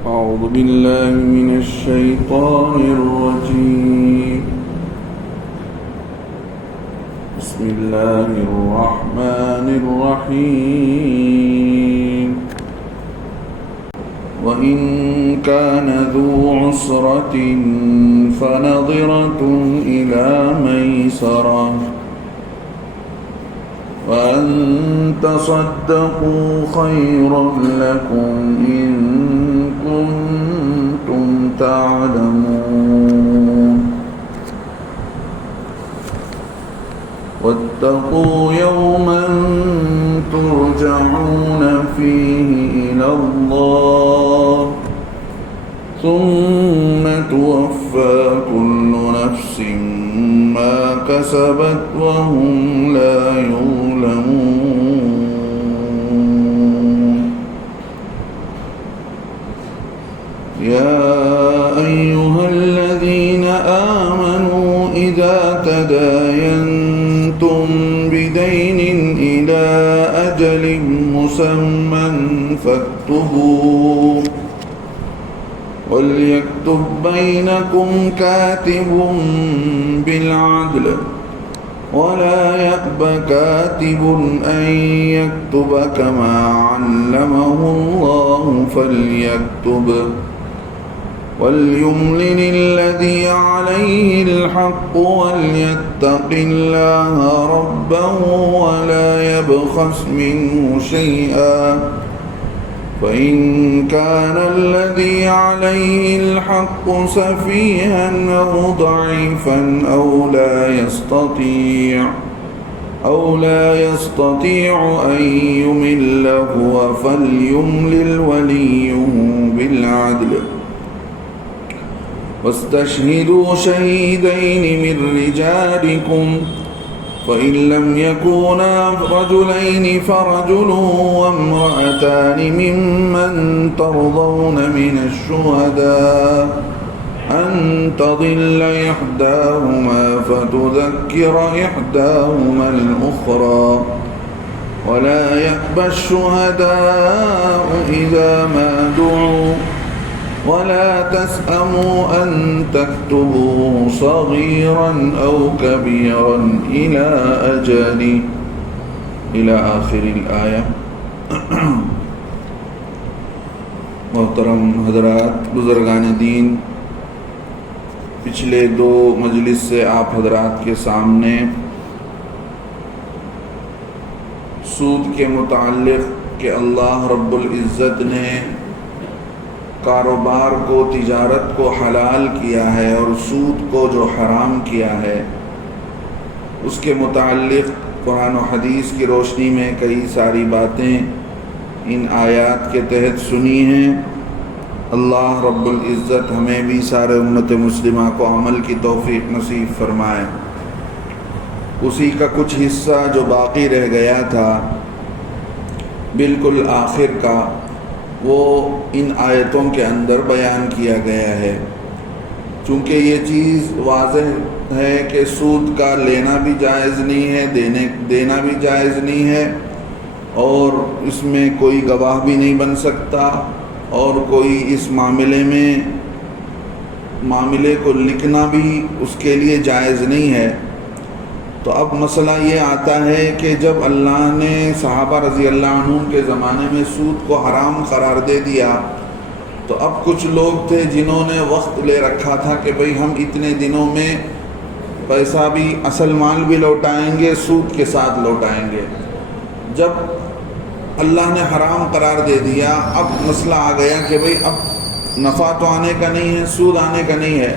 أعوذ بالله من الشيطان الرجيم. بسم الله الرحمن الرحيم. وإن كان ذو عسرة فنظرة إلى ميسرة وأن تصدقوا خير لكم إن كنتم تعلمون. واتقوا يوما ترجعون فيه إلى الله ثم توفى كل نفس ما كسبت وهم لا يظلمون. يا أيها الذين آمنوا إذا تداينتم بدين إلى أجل مسمى فاكتبوه وليكتب بينكم كاتب بالعدل ولا يأب كاتب أن يكتب كما علمه الله فليكتب وليملل الذي عليه الحق وليتق الله ربه ولا يبخس منه شيئا فإن كان الذي عليه الحق سفيها أو ضعيفا أو لا يستطيع أن يمل هو فليملل وليه بالعدل واستشهدوا شهيدين من رجالكم فإن لم يكونا رجلين فرجل وامرأتان ممن ترضون من الشهداء أن تضل إحداهما فتذكر إحداهما الأخرى ولا يأبى الشهداء إذا ما دعوا ولا تسأموا أن تكتبوه صغيرا أو كبيرا إلى أجله إلى آخر الآية. محترم حضرات، بزرگان دین، پچھلے 2 مجلس سے آپ حضرات کے سامنے سود کے متعلق کہ اللہ رب العزت نے کاروبار کو، تجارت کو حلال کیا ہے اور سود کو جو حرام کیا ہے، اس کے متعلق قرآن و حدیث کی روشنی میں کئی ساری باتیں ان آیات کے تحت سنی ہیں. اللہ رب العزت ہمیں بھی سارے امت مسلمہ کو عمل کی توفیق نصیب فرمائے. اسی کا کچھ حصہ جو باقی رہ گیا تھا بالکل آخر کا، وہ ان آیتوں کے اندر بیان کیا گیا ہے. چونکہ یہ چیز واضح ہے کہ سود کا لینا بھی جائز نہیں ہے، دینا بھی جائز نہیں ہے، اور اس میں کوئی گواہ بھی نہیں بن سکتا، اور کوئی اس معاملے کو لکھنا بھی اس کے لیے جائز نہیں ہے. تو اب مسئلہ یہ آتا ہے کہ جب اللہ نے صحابہ رضی اللہ عنہم کے زمانے میں سود کو حرام قرار دے دیا، تو اب کچھ لوگ تھے جنہوں نے وقت لے رکھا تھا کہ بھئی ہم اتنے دنوں میں پیسہ بھی، اصل مال بھی لوٹائیں گے، سود کے ساتھ لوٹائیں گے. جب اللہ نے حرام قرار دے دیا، اب مسئلہ آ گیا کہ بھئی اب نفع تو آنے کا نہیں ہے، سود آنے کا نہیں ہے،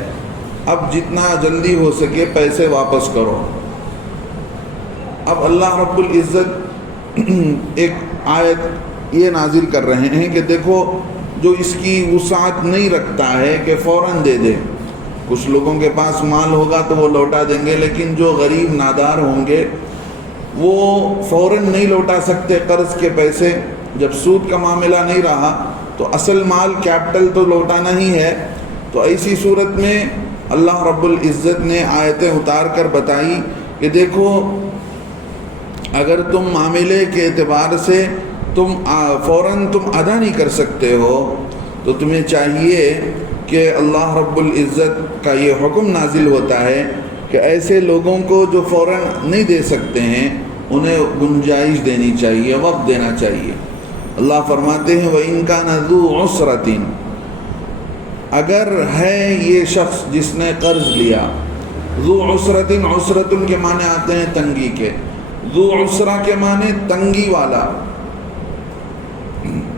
اب جتنا جلدی ہو سکے پیسے واپس کرو. اب اللہ رب العزت ایک آیت یہ نازل کر رہے ہیں کہ دیکھو، جو اس کی وسعت نہیں رکھتا ہے کہ فوراً دے دے. کچھ لوگوں کے پاس مال ہوگا تو وہ لوٹا دیں گے، لیکن جو غریب نادار ہوں گے وہ فوراً نہیں لوٹا سکتے قرض کے پیسے. جب سود کا معاملہ نہیں رہا تو اصل مال، کیپٹل تو لوٹانا ہی ہے. تو ایسی صورت میں اللہ رب العزت نے آیتیں اتار کر بتائی کہ دیکھو، اگر تم معاملے کے اعتبار سے فوراً تم ادا نہیں کر سکتے ہو تو تمہیں چاہیے کہ اللہ رب العزت کا یہ حکم نازل ہوتا ہے کہ ایسے لوگوں کو جو فوراً نہیں دے سکتے ہیں انہیں گنجائش دینی چاہیے، وقت دینا چاہیے۔ اللہ فرماتے ہیں وَإِن كَانَ ذُو عُسْرَةٍ، اگر ہے یہ شخص جس نے قرض لیا، ذو عسرتن، عسرتن کے معنی آتے ہیں تنگی کے، ذو عسرہ کے معنی تنگی والا،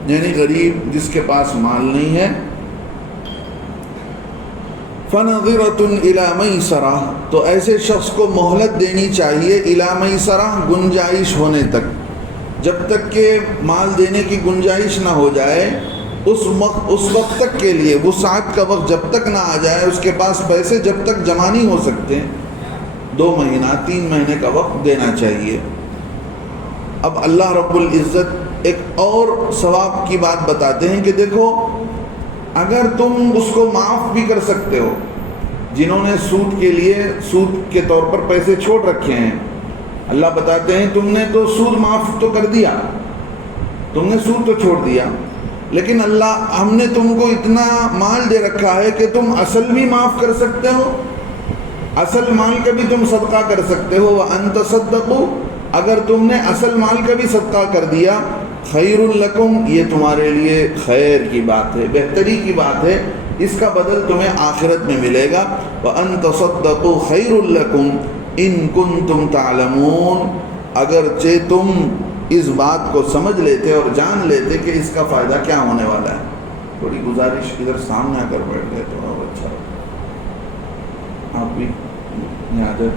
یعنی غریب جس کے پاس مال نہیں ہے، فَنَظِرَةٌ إِلَى مَيْسَرَةٍ، تو ایسے شخص کو مہلت دینی چاہیے، إِلَى مَيْسَرَةٍ، گنجائش ہونے تک، جب تک کہ مال دینے کی گنجائش نہ ہو جائے اس وقت تک کے لیے، وہ ساعت کا وقت جب تک نہ آ جائے، اس کے پاس پیسے جب تک جمع نہیں ہو سکتے، 2 مہینہ 3 مہینے کا وقت دینا چاہیے۔ اب اللہ رب العزت ایک اور ثواب کی بات بتاتے ہیں کہ دیکھو اگر تم اس کو معاف بھی کر سکتے ہو، جنہوں نے سود کے لیے سود کے طور پر پیسے چھوڑ رکھے ہیں، اللہ بتاتے ہیں تم نے تو سود معاف تو کر دیا، تم نے سود تو چھوڑ دیا، لیکن اللہ ہم نے تم کو اتنا مال دے رکھا ہے کہ تم اصل بھی معاف کر سکتے ہو، اصل مال کا بھی تم صدقہ کر سکتے ہو، وَأَن تَصَدَّقُوا، اگر تم نے اصل مال کا بھی صدقہ کر دیا، خَيْرٌ لَكُمْ، یہ تمہارے لیے خیر کی بات ہے، بہتری کی بات ہے، اس کا بدل تمہیں آخرت میں ملے گا۔ وَأَن تَصَدَّقُوا خَيْرٌ لَكُمْ إِن كُنتُمْ تَعْلَمُونَ، اگرچہ تم اس بات کو سمجھ لیتے اور جان لیتے کہ اس کا فائدہ کیا ہونے والا ہے۔ تھوڑی گزارش ادھر سامنے آ کر بیٹھ گئے تو اور اچھا، آپ بھی یہاں آ جائیں۔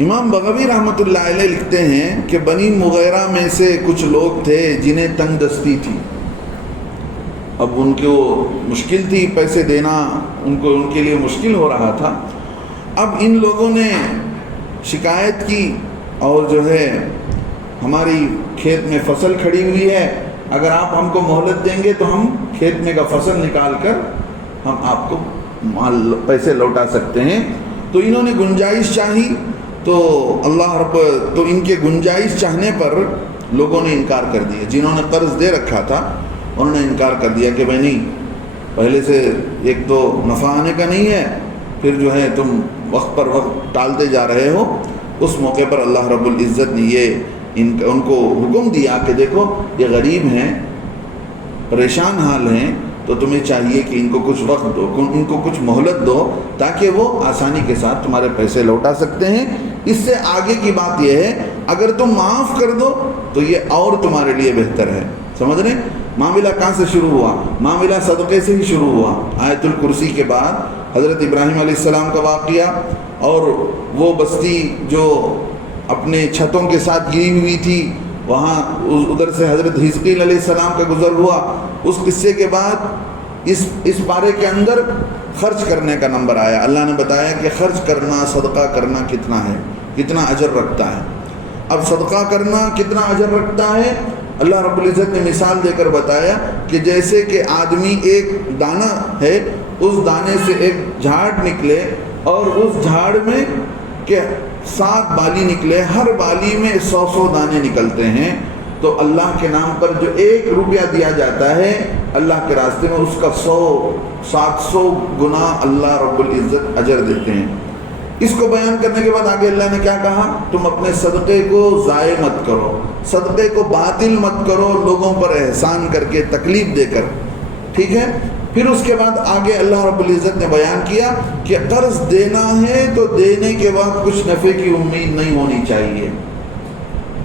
امام بغوی رحمۃ اللہ علیہ لکھتے ہیں کہ بنی مغیرہ میں سے کچھ لوگ تھے جنہیں تنگ دستی تھی، اب ان کو مشکل تھی پیسے دینا، ان کے لیے مشکل ہو رہا تھا۔ اب ان لوگوں نے شکایت کی اور جو ہے ہماری کھیت میں فصل کھڑی ہوئی ہے، اگر آپ ہم کو مہلت دیں گے تو ہم کھیت میں کا فصل نکال کر ہم آپ کو پیسے لوٹا سکتے ہیں۔ تو انہوں نے گنجائش چاہی، تو تو ان کے گنجائش چاہنے پر لوگوں نے انکار کر دیا، جنہوں نے قرض دے رکھا تھا انہوں نے انکار کر دیا کہ بھائی نہیں، پہلے سے ایک تو نفع آنے کا نہیں ہے، پھر جو ہے تم وقت پر وقت ٹالتے جا رہے ہو۔ اس موقع پر اللہ رب العزت نے ان کو حکم دیا کہ دیکھو یہ غریب ہیں، پریشان حال ہیں، تو تمہیں چاہیے کہ ان کو کچھ وقت دو، ان کو کچھ مہلت دو تاکہ وہ آسانی کے ساتھ تمہارے پیسے لوٹا سکتے ہیں۔ اس سے آگے کی بات یہ ہے اگر تم معاف کر دو تو یہ اور تمہارے لیے بہتر ہے۔ سمجھ رہے ہیں؟ معاملہ کہاں سے شروع ہوا؟ معاملہ صدقے سے ہی شروع ہوا۔ آیت الکرسی کے بعد حضرت ابراہیم علیہ السلام کا واقعہ، اور وہ بستی جو اپنے چھتوں کے ساتھ گری ہوئی تھی، وہاں ادھر سے حضرت حزقیل علیہ السلام کا گزر ہوا۔ اس قصے کے بعد اس بارے کے اندر خرچ کرنے کا نمبر آیا۔ اللہ نے بتایا کہ خرچ کرنا، صدقہ کرنا کتنا ہے، کتنا اجر رکھتا ہے۔ اب صدقہ کرنا کتنا اجر رکھتا ہے، اللہ رب العزت نے مثال دے کر بتایا کہ جیسے کہ آدمی ایک دانہ ہے، اس دانے سے ایک جھاڑ نکلے اور اس جھاڑ میں کہ 7 بالی نکلے، ہر بالی میں 100 دانے نکلتے ہیں، تو اللہ کے نام پر جو 1 روپیہ دیا جاتا ہے اللہ کے راستے میں، اس کا 700 گنا اللہ رب العزت اجر دیتے ہیں۔ اس کو بیان کرنے کے بعد آگے اللہ نے کیا کہا؟ تم اپنے صدقے کو ضائع مت کرو، صدقے کو باطل مت کرو، لوگوں پر احسان کر کے، تکلیف دے کر، ٹھیک ہے؟ پھر اس کے بعد آگے اللہ رب العزت نے بیان کیا کہ قرض دینا ہے تو دینے کے بعد کچھ نفع کی امید نہیں ہونی چاہیے۔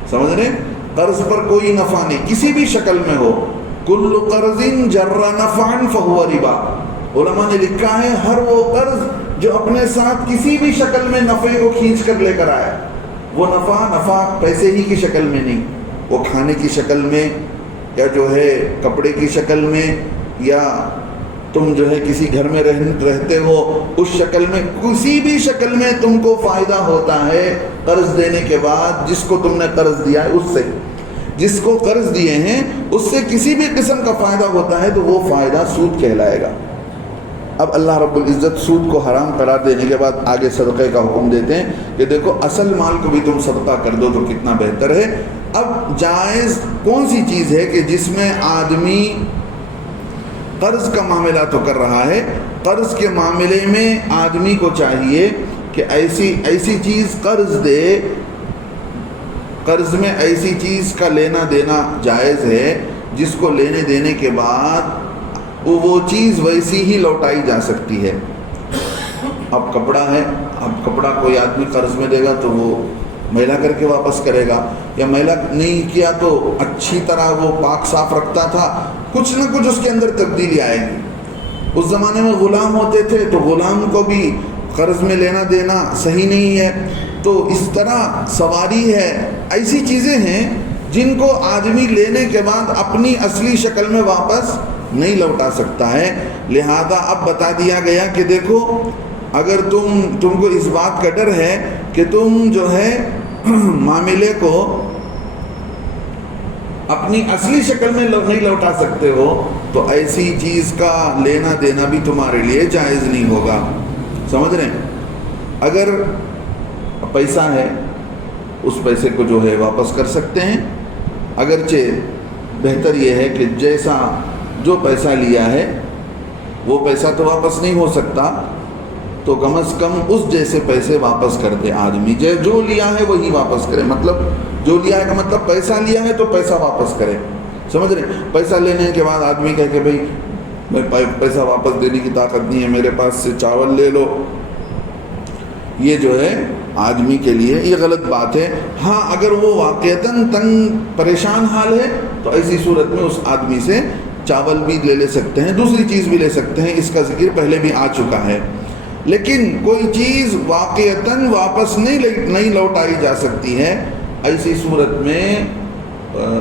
سمجھ رہے؟ قرض پر کوئی نفع نہیں، کسی بھی شکل میں ہو۔ کل قرض جر نفعا فہو ربا، علماء نے لکھا ہے ہر وہ قرض جو اپنے ساتھ کسی بھی شکل میں نفع کو کھینچ کر لے کر آئے، وہ نفع پیسے ہی کی شکل میں نہیں، وہ کھانے کی شکل میں، یا جو ہے کپڑے کی شکل میں، یا تم جو ہے کسی گھر میں رہتے ہو اس شکل میں، کسی بھی شکل میں تم کو فائدہ ہوتا ہے قرض دینے کے بعد۔ جس کو تم نے قرض دیا ہے اس سے، جس کو قرض دیے ہیں اس سے کسی بھی قسم کا فائدہ ہوتا ہے تو وہ فائدہ سود کہلائے گا۔ اب اللہ رب العزت سود کو حرام قرار دینے کے بعد آگے صدقے کا حکم دیتے ہیں کہ دیکھو اصل مال کو بھی تم صدقہ کر دو تو کتنا بہتر ہے۔ اب جائز کون سی چیز ہے کہ جس میں آدمی قرض کا معاملہ تو کر رہا ہے، قرض کے معاملے میں آدمی کو چاہیے کہ ایسی چیز قرض دے، قرض میں ایسی چیز کا لینا دینا جائز ہے جس کو لینے دینے کے بعد وہ چیز ویسی ہی لوٹائی جا سکتی ہے۔ اب کپڑا ہے، اب کپڑا کوئی آدمی قرض میں دے گا تو وہ میلا کر کے واپس کرے گا، یا میلا نہیں کیا تو اچھی طرح وہ پاک صاف رکھتا تھا، کچھ نہ کچھ اس کے اندر تبدیلی آئے گی۔ اس زمانے میں غلام ہوتے تھے تو غلام کو بھی قرض میں لینا دینا صحیح نہیں ہے، تو اس طرح سواری ہے، ایسی چیزیں ہیں جن کو آدمی لینے کے بعد اپنی اصلی شکل میں واپس نہیں لوٹا سکتا ہے۔ لہذا اب بتا دیا گیا کہ دیکھو اگر تم کو اس بات کا ڈر ہے کہ تم جو ہے معاملے کو اپنی اصلی شکل میں نہیں لوٹا سکتے ہو تو ایسی چیز کا لینا دینا بھی تمہارے لیے جائز نہیں ہوگا۔ سمجھ رہے ہیں؟ اگر پیسہ ہے اس پیسے کو جو ہے واپس کر سکتے ہیں، اگرچہ بہتر یہ ہے کہ جیسا جو پیسہ لیا ہے وہ پیسہ تو واپس نہیں ہو سکتا، تو کم از کم اس جیسے پیسے واپس کر دے آدمی، جو لیا ہے وہی واپس کرے۔ مطلب جو لیا ہے کا مطلب پیسہ لیا ہے تو پیسہ واپس کرے۔ سمجھ رہے؟ پیسہ لینے کے بعد آدمی کہے کہ بھائی میں پیسہ واپس دینے کی طاقت نہیں ہے، میرے پاس سے چاول لے لو، یہ جو ہے آدمی کے لیے یہ غلط بات ہے۔ ہاں اگر وہ واقعتاً تنگ پریشان حال ہے تو ایسی صورت میں اس آدمی سے چاول بھی لے سکتے ہیں، دوسری چیز بھی لے سکتے ہیں، اس کا ذکر پہلے بھی آ چکا ہے۔ لیکن کوئی چیز واقعتاً واپس نہیں لوٹائی جا سکتی ہے، ایسی صورت میں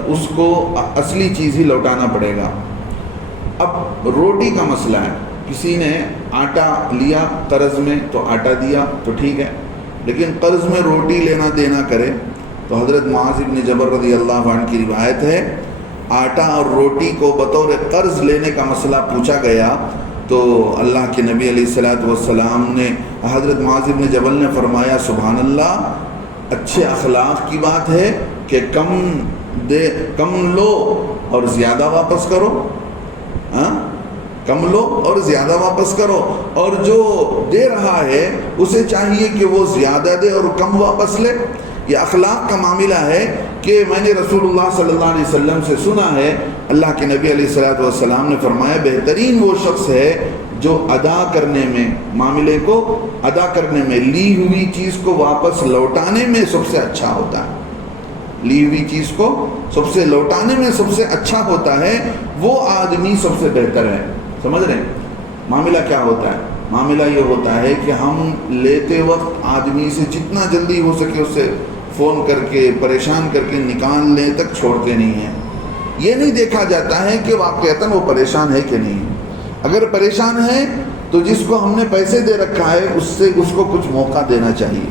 اس کو اصلی چیز ہی لوٹانا پڑے گا۔ اب روٹی کا مسئلہ ہے، کسی نے آٹا لیا قرض میں تو آٹا دیا تو ٹھیک ہے، لیکن قرض میں روٹی لینا دینا کرے تو حضرت معاذ بن جبل رضی اللہ عنہ کی روایت ہے، آٹا اور روٹی کو بطور قرض لینے کا مسئلہ پوچھا گیا تو اللہ کے نبی علیہ الصلوۃ والسلام نے حضرت معاذ بن جبل نے فرمایا سبحان اللہ، اچھے اخلاق کی بات ہے کہ کم لو اور زیادہ واپس کرو، کم لو اور زیادہ واپس کرو، اور جو دے رہا ہے اسے چاہیے کہ وہ زیادہ دے اور کم واپس لے۔ یہ اخلاق کا معاملہ ہے کہ میں نے رسول اللہ صلی اللہ علیہ وسلم سے سنا ہے، اللہ کے نبی علیہ الصلوۃ والسلام نے فرمایا بہترین وہ شخص ہے جو ادا کرنے میں، معاملے کو ادا کرنے میں، لی ہوئی چیز کو واپس لوٹانے میں سب سے اچھا ہوتا ہے، لی ہوئی چیز کو سب سے لوٹانے میں سب سے اچھا ہوتا ہے، وہ آدمی سب سے بہتر ہے۔ سمجھ رہے ہیں؟ معاملہ کیا ہوتا ہے؟ معاملہ یہ ہوتا ہے کہ ہم لیتے وقت آدمی سے جتنا جلدی ہو سکے اسے فون کر کے پریشان کر کے نکالنے تک چھوڑتے نہیں ہیں۔ یہ نہیں دیکھا جاتا ہے کہ واقعتاً وہ پریشان ہے کہ نہیں۔ اگر پریشان ہے تو جس کو ہم نے پیسے دے رکھا ہے اس کو کچھ موقع دینا چاہیے۔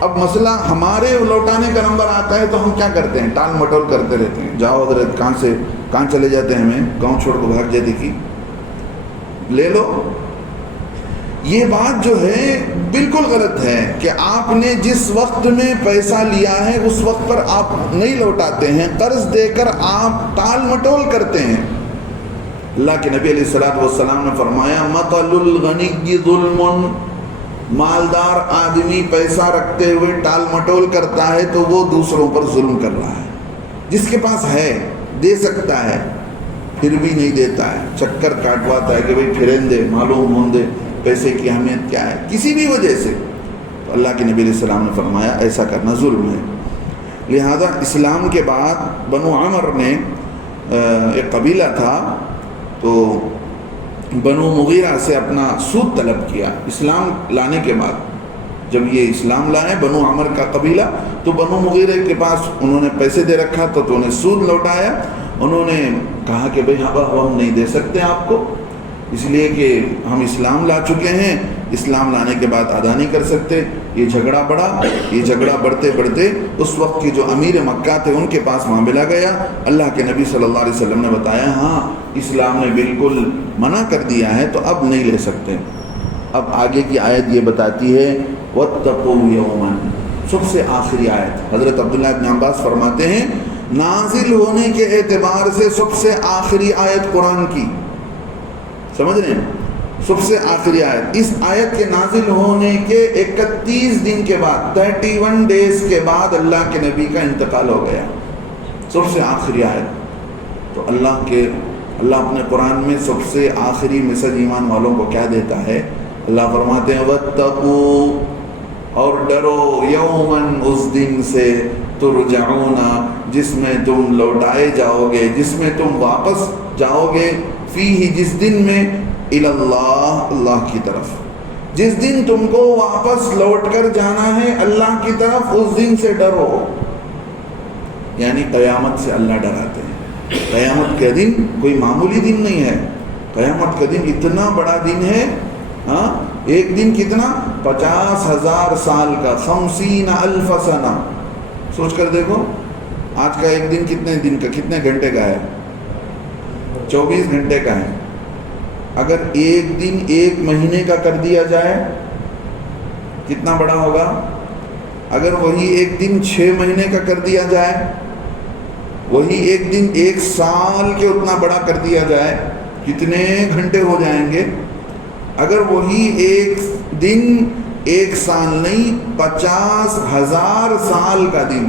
اب مسئلہ ہمارے لوٹانے کا نمبر آتا ہے تو ہم کیا کرتے ہیں؟ ٹال مٹول کرتے رہتے ہیں، جاؤ حضرت کہاں چلے جاتے ہیں، ہمیں گاؤں چھوڑ کو بھاگ جاتی کی لے لو۔ یہ بات جو ہے بالکل غلط ہے کہ آپ نے جس وقت میں پیسہ لیا ہے اس وقت پر آپ نہیں لوٹاتے ہیں، قرض دے کر آپ ٹال مٹول کرتے ہیں۔ اللہ کے نبی علیہ الصلوۃ والسلام نے فرمایا مثل الغنی ظلم، مالدار آدمی پیسہ رکھتے ہوئے ٹال مٹول کرتا ہے تو وہ دوسروں پر ظلم کر رہا ہے۔ جس کے پاس ہے دے سکتا ہے پھر بھی نہیں دیتا ہے، چکر کاٹواتا ہے کہ بھئی پھریں دے، معلوم ہوں دے پیسے کی اہمیت کیا ہے کسی بھی وجہ سے، تو اللہ کے نبی علیہ السلام نے فرمایا ایسا کرنا ظلم ہے۔ لہذا اسلام کے بعد بنو عمر نے ایک قبیلہ تھا تو بنو مغیرہ سے اپنا سود طلب کیا۔ اسلام لانے کے بعد جب یہ اسلام لائے بنو عمر کا قبیلہ تو بنو مغیرہ کے پاس انہوں نے پیسے دے رکھا تو انہیں سود لوٹایا۔ انہوں نے کہا کہ بھئی ہم نہیں دے سکتے آپ کو، اس لیے کہ ہم اسلام لا چکے ہیں، اسلام لانے کے بعد ادا نہیں کر سکتے۔ یہ جھگڑا بڑھا، یہ جھگڑا بڑھتے بڑھتے اس وقت کی جو امیر مکہ تھے ان کے پاس معاملہ گیا۔ اللہ کے نبی صلی اللہ علیہ وسلم نے بتایا ہاں اسلام نے بالکل منع کر دیا ہے تو اب نہیں لے سکتے۔ اب آگے کی آیت یہ بتاتی ہے واتقوا یوما، سب سے آخری آیت حضرت عبداللہ ابن عباس فرماتے ہیں نازل ہونے کے اعتبار سے سب سے آخری آیت قرآن کی، سمجھ رہے ہیں، سب سے آخری آیت، اس آیت کے نازل ہونے کے 31 دن کے بعد 31 ڈیز کے بعد اللہ کے نبی کا انتقال ہو گیا، سب سے آخری آیت۔ تو اللہ اپنے قرآن میں سب سے آخری میسج ایمان والوں کو کیا دیتا ہے؟ اللہ فرماتے ہیں واتقوا، اور ڈرو، یومن، اس دن سے، ترجعون، جس میں تم لوٹائے جاؤ گے، جس میں تم واپس جاؤ گے، فیہ، جس دن میں، الی اللہ، اللہ کی طرف، جس دن تم کو واپس لوٹ کر جانا ہے اللہ کی طرف، اس دن سے ڈرو۔ یعنی قیامت سے اللہ ڈراتے ہیں۔ قیامت کا دن کوئی معمولی دن نہیں ہے، قیامت کا دن اتنا بڑا دن ہے، ہاں، ایک دن کتنا؟ 50,000 سال کا، 50,000 سنہ۔ سوچ کر دیکھو آج کا ایک دن کتنے گھنٹے کا ہے؟ 24 گھنٹے کا ہے۔ اگر ایک دن 1 مہینے کا کر دیا جائے کتنا بڑا ہوگا؟ اگر وہی ایک دن 6 مہینے کا کر دیا جائے، وہی ایک دن 1 سال کے اتنا بڑا کر دیا جائے، کتنے گھنٹے ہو جائیں گے؟ اگر وہی ایک دن 1 سال نہیں، 50,000 سال کا دن،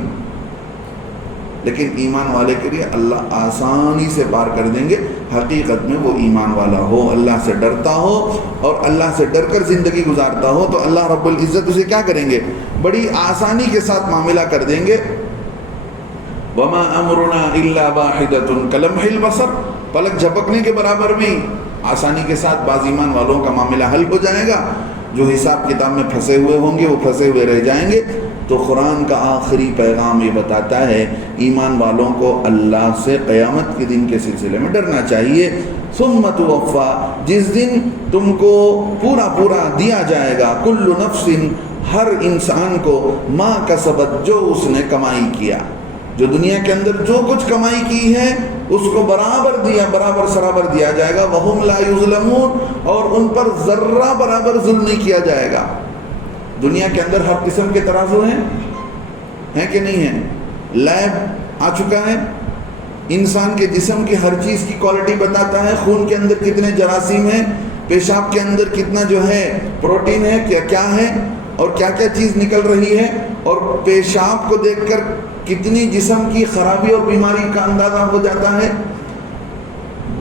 لیکن ایمان والے کے لیے اللہ آسانی سے پار کر دیں گے۔ حقیقت میں وہ ایمان والا ہو، اللہ سے ڈرتا ہو اور اللہ سے ڈر کر زندگی گزارتا ہو تو اللہ رب العزت اسے کیا کریں گے؟ بڑی آسانی کے ساتھ معاملہ کر دیں گے۔ وما امرنا الا واحدۃ کلمح البصر، پلک جھپکنے کے برابر بھی آسانی کے ساتھ بعض ایمان والوں کا معاملہ حل ہو جائے گا۔ جو حساب کتاب میں پھنسے ہوئے ہوں گے وہ پھنسے ہوئے رہ جائیں گے۔ تو قرآن کا آخری پیغام یہ بتاتا ہے ایمان والوں کو اللہ سے قیامت کے دن کے سلسلے میں ڈرنا چاہیے۔ ثم توفا، جس دن تم کو پورا دیا جائے گا، کل نفس، ہر انسان کو، ما کسبت، جو اس نے کمائی کیا، جو دنیا کے اندر جو کچھ کمائی کی ہے اس کو برابر سرابر دیا جائے گا۔ وہم لا یظلمون، اور ان پر ذرہ برابر ظلم نہیں کیا جائے گا۔ دنیا کے اندر ہر قسم کے ترازو ہیں کہ نہیں ہیں؟ لیب آ چکا ہے، انسان کے جسم کی ہر چیز کی کوالٹی بتاتا ہے، خون کے اندر کتنے جراثیم ہیں، پیشاب کے اندر کتنا جو ہے پروٹین ہے، کیا ہے اور کیا چیز نکل رہی ہے، اور پیشاب کو دیکھ کر کتنی جسم کی خرابی اور بیماری کا اندازہ ہو جاتا ہے۔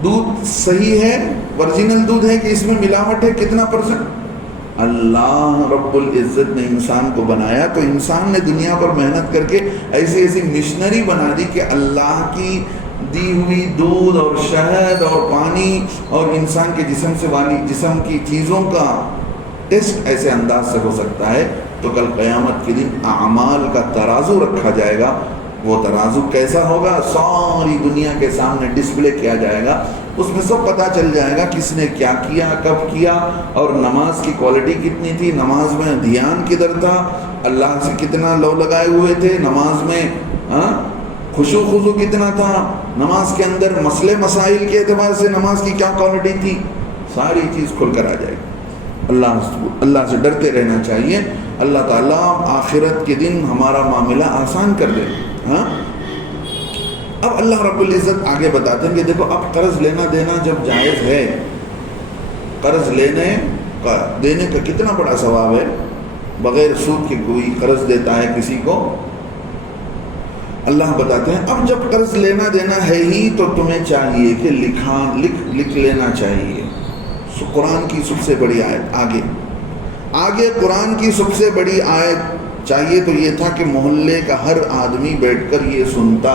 دودھ صحیح ہے، ورجنل دودھ ہے کہ اس میں ملاوٹ ہے، کتنا %؟ اللہ رب العزت نے انسان کو بنایا تو انسان نے دنیا پر محنت کر کے ایسی مشنری بنا دی کہ اللہ کی دی ہوئی دودھ اور شہد اور پانی اور انسان کے جسم سے والی جسم کی چیزوں کا ٹیسٹ ایسے انداز سے ہو سکتا ہے۔ تو کل قیامت کے دن اعمال کا ترازو رکھا جائے گا، وہ ترازو کیسا ہوگا؟ ساری دنیا کے سامنے ڈسپلے کیا جائے گا، اس میں سب پتہ چل جائے گا کس نے کیا کیا، کب کیا، اور نماز کی کوالٹی کتنی تھی، نماز میں دھیان کدھر تھا، اللہ سے کتنا لو لگائے ہوئے تھے، نماز میں خشوع خضوع کتنا تھا، نماز کے اندر مسئلے مسائل کے اعتبار سے نماز کی کیا کوالٹی تھی، ساری چیز کھل کر آ جائے گی۔ اللہ سے ڈرتے رہنا چاہیے۔ اللہ تعالیٰ آخرت کے دن ہمارا معاملہ آسان کر دے۔ اب اللہ رب العزت آگے بتاتے ہیں کہ دیکھو اب قرض لینا دینا جب جائز ہے، قرض دینے کا کتنا بڑا ثواب ہے، بغیر سود کے کوئی قرض دیتا ہے کسی کو، اللہ بتاتے ہیں اب جب قرض لینا دینا ہے ہی تو تمہیں چاہیے کہ لکھ لینا چاہیے۔ قرآن کی سب سے بڑی آیت آگے قرآن کی سب سے بڑی آیت چاہیے تو یہ تھا کہ محلے کا ہر آدمی بیٹھ کر یہ سنتا۔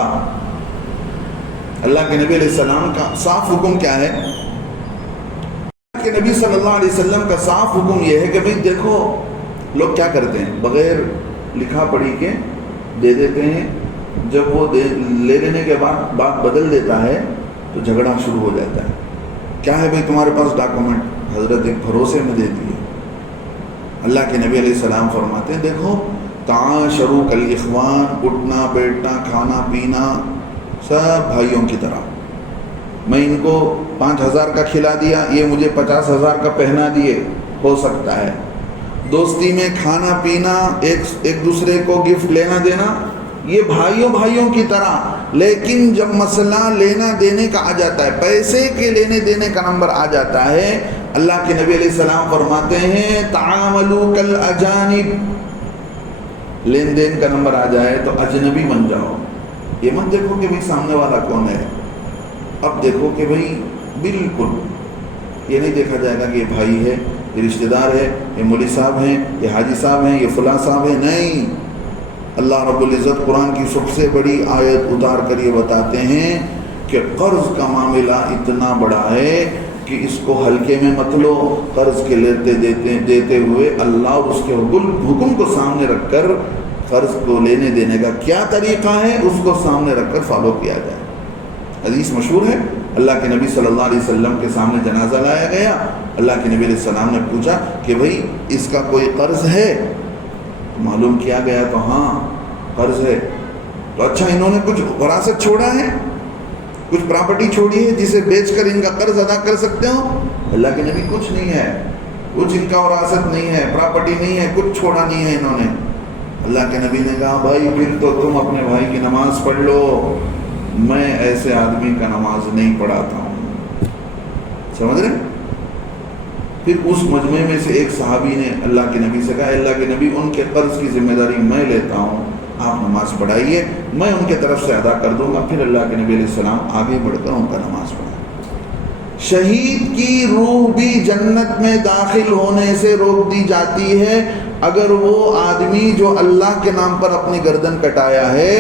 اللہ کے نبی علیہ السلام کا صاف حکم کیا ہے؟ اللہ کے نبی صلی اللہ علیہ وسلم کا صاف حکم یہ ہے کہ بھئی دیکھو لوگ کیا کرتے ہیں، بغیر لکھا پڑھی کے دے دیتے ہیں، جب وہ لے لینے کے بعد بات بدل دیتا ہے تو جھگڑا شروع ہو جاتا ہے۔ کیا ہے بھئی تمہارے پاس ڈاکومنٹ؟ حضرت ایک بھروسے میں دے دیے۔ اللہ کے نبی علیہ السلام فرماتے ہیں دیکھو تعاشروا کالاخوان، اٹھنا بیٹھنا کھانا پینا سب بھائیوں کی طرح، میں ان کو 5,000 کا کھلا دیا، یہ مجھے 50,000 کا پہنا دیے، ہو سکتا ہے دوستی میں کھانا پینا، ایک دوسرے کو گفٹ لینا دینا، یہ بھائیوں کی طرح. لیکن جب مسئلہ لینا دینے کا آ جاتا ہے، پیسے کے لینے دینے کا نمبر آ جاتا ہے، اللہ کے نبی علیہ السلام فرماتے ہیں تعاملوا کالاجانب. لین دین کا نمبر آ جائے تو اجنبی بن جاؤ. یہ مت دیکھو کہ بھئی سامنے والا کون ہے، اب دیکھو کہ بھئی بالکل یہ نہیں دیکھا جائے گا کہ یہ بھائی ہے، یہ رشتہ دار ہے، یہ مولوی صاحب ہیں، یہ حاجی صاحب ہیں، یہ فلاں صاحب ہیں. نہیں، اللہ رب العزت قرآن کی سب سے بڑی آیت اتار کر یہ بتاتے ہیں کہ قرض کا معاملہ اتنا بڑا ہے کہ اس کو ہلکے میں مت لو. قرض کے دیتے ہوئے اللہ اور اس کے حکم کو سامنے رکھ کر قرض کو لینے دینے کا کیا طریقہ ہے اس کو سامنے رکھ کر فالو کیا جائے. حدیث مشہور ہے، اللہ کے نبی صلی اللہ علیہ وسلم کے سامنے جنازہ لایا گیا. اللہ کے نبی علیہ السلام نے پوچھا کہ بھئی اس کا کوئی قرض ہے؟ معلوم کیا گیا تو ہاں قرض ہے. تو اچھا انہوں نے کچھ وراثت چھوڑا ہے، کچھ پراپرٹی چھوڑی ہے جسے بیچ کر ان کا قرض ادا کر سکتے ہو؟ اللہ کے نبی کچھ نہیں ہے، کچھ ان کا وراثت نہیں ہے، پراپرٹی نہیں ہے، کچھ چھوڑا نہیں ہے انہوں نے. اللہ کے نبی نے کہا بھائی پھر تو تم اپنے بھائی کی نماز پڑھ لو، میں ایسے آدمی کا نماز نہیں پڑھاتا ہوں. سمجھ رہے؟ پھر اس مجمع میں سے ایک صحابی نے اللہ کے نبی سے کہا اللہ کے نبی ان کے قرض کی ذمہ داری میں لیتا ہوں، آپ نماز پڑھائیے، میں ان کے طرف سے ادا کر دوں گا. پھر اللہ کے نبی علیہ السلام آگے بڑھ کر ان کا نماز پڑھا. شہید کی روح بھی جنت میں داخل ہونے سے روک دی جاتی ہے اگر وہ آدمی جو اللہ کے نام پر اپنی گردن کٹایا ہے،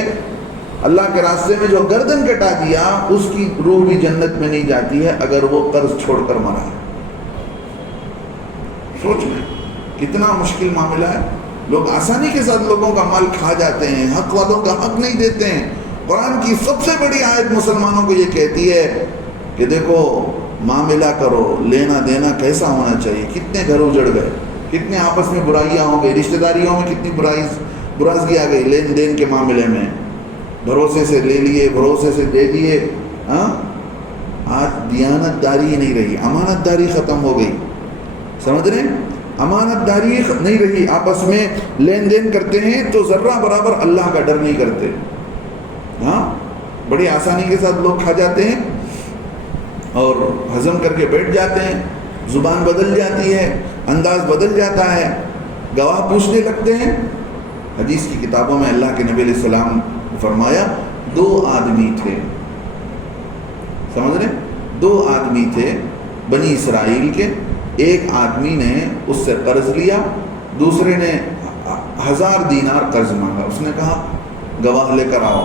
اللہ کے راستے میں جو گردن کٹا دیا، اس کی روح بھی جنت میں نہیں جاتی ہے اگر وہ قرض چھوڑ کر مرا ہے. سوچ میں کتنا مشکل معاملہ ہے. لوگ آسانی کے ساتھ لوگوں کا مال کھا جاتے ہیں، حق والوں کا حق نہیں دیتے ہیں. قرآن کی سب سے بڑی آیت مسلمانوں کو یہ کہتی ہے کہ دیکھو معاملہ کرو، لینا دینا کیسا ہونا چاہیے. کتنے گھر اجڑ گئے، کتنے آپس میں برائیاں ہو گئی، رشتہ داریوں میں کتنی برازگی آ گئی لین دین کے معاملے میں. بھروسے سے لے لیے، بھروسے سے دے دیے. ہاں آج دیانت داری ہی نہیں رہی، امانت داری ختم ہو گئی. سمجھ رہے ہیں؟ امانت داری نہیں رہی. آپس میں لین دین کرتے ہیں تو ذرہ برابر اللہ کا ڈر نہیں کرتے. ہاں بڑی آسانی کے ساتھ لوگ کھا جاتے ہیں اور ہضم کر کے بیٹھ جاتے ہیں. زبان بدل جاتی ہے، انداز بدل جاتا ہے، گواہ پوچھنے لگتے ہیں. حدیث کی کتابوں میں اللہ کے نبی علیہ السلام نے فرمایا 2 آدمی تھے. سمجھ رہے؟ 2 آدمی تھے بنی اسرائیل کے. ایک آدمی نے اس سے قرض لیا، دوسرے نے 1000 دینار قرض مانگا. اس نے کہا گواہ لے کر آؤ.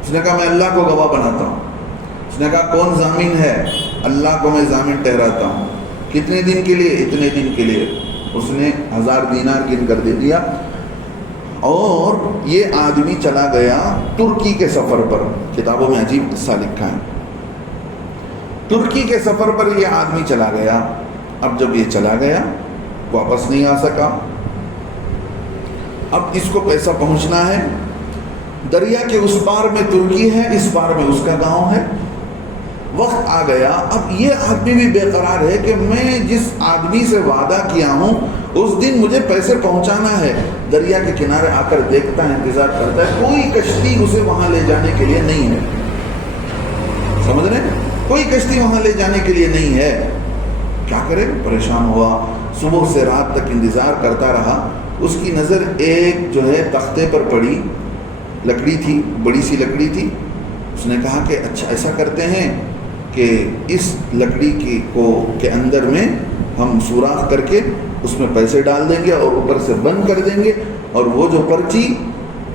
اس نے کہا میں اللہ کو گواہ بناتا ہوں. اس نے کہا کون ضامن ہے؟ اللہ کو میں ضامن ٹھہراتا ہوں. کتنے دن کے لیے؟ اتنے دن کے لیے. اس نے 1000 دینار گن کر دے دیا. اور یہ آدمی چلا گیا ترکی کے سفر پر. کتابوں میں عجیب قصہ لکھا ہے. ترکی کے سفر پر یہ آدمی چلا گیا. اب جب یہ چلا گیا واپس نہیں آ سکا. اب اس کو پیسہ پہنچنا ہے. دریا کے اس پار میں ترکی ہے، اس پار میں اس کا گاؤں ہے. وقت آ گیا. اب یہ آدمی بھی بے قرار ہے کہ میں جس آدمی سے وعدہ کیا ہوں اس دن مجھے پیسے پہنچانا ہے. دریا کے کنارے آ کر دیکھتا ہے، انتظار کرتا ہے. کوئی کشتی اسے وہاں لے جانے کے لیے نہیں ہے. سمجھ رہے ہیں؟ کوئی کشتی وہاں لے جانے کے لیے نہیں ہے. کیا کرے؟ پریشان ہوا. صبح سے رات تک انتظار کرتا رہا. اس کی نظر ایک جو ہے تختے پر پڑی. لکڑی تھی، بڑی سی لکڑی تھی. اس نے کہا کہ اچھا ایسا کرتے ہیں کہ اس لکڑی کے اندر میں ہم سوراخ کر کے اس میں پیسے ڈال دیں گے اور اوپر سے بند کر دیں گے، اور وہ جو پرچی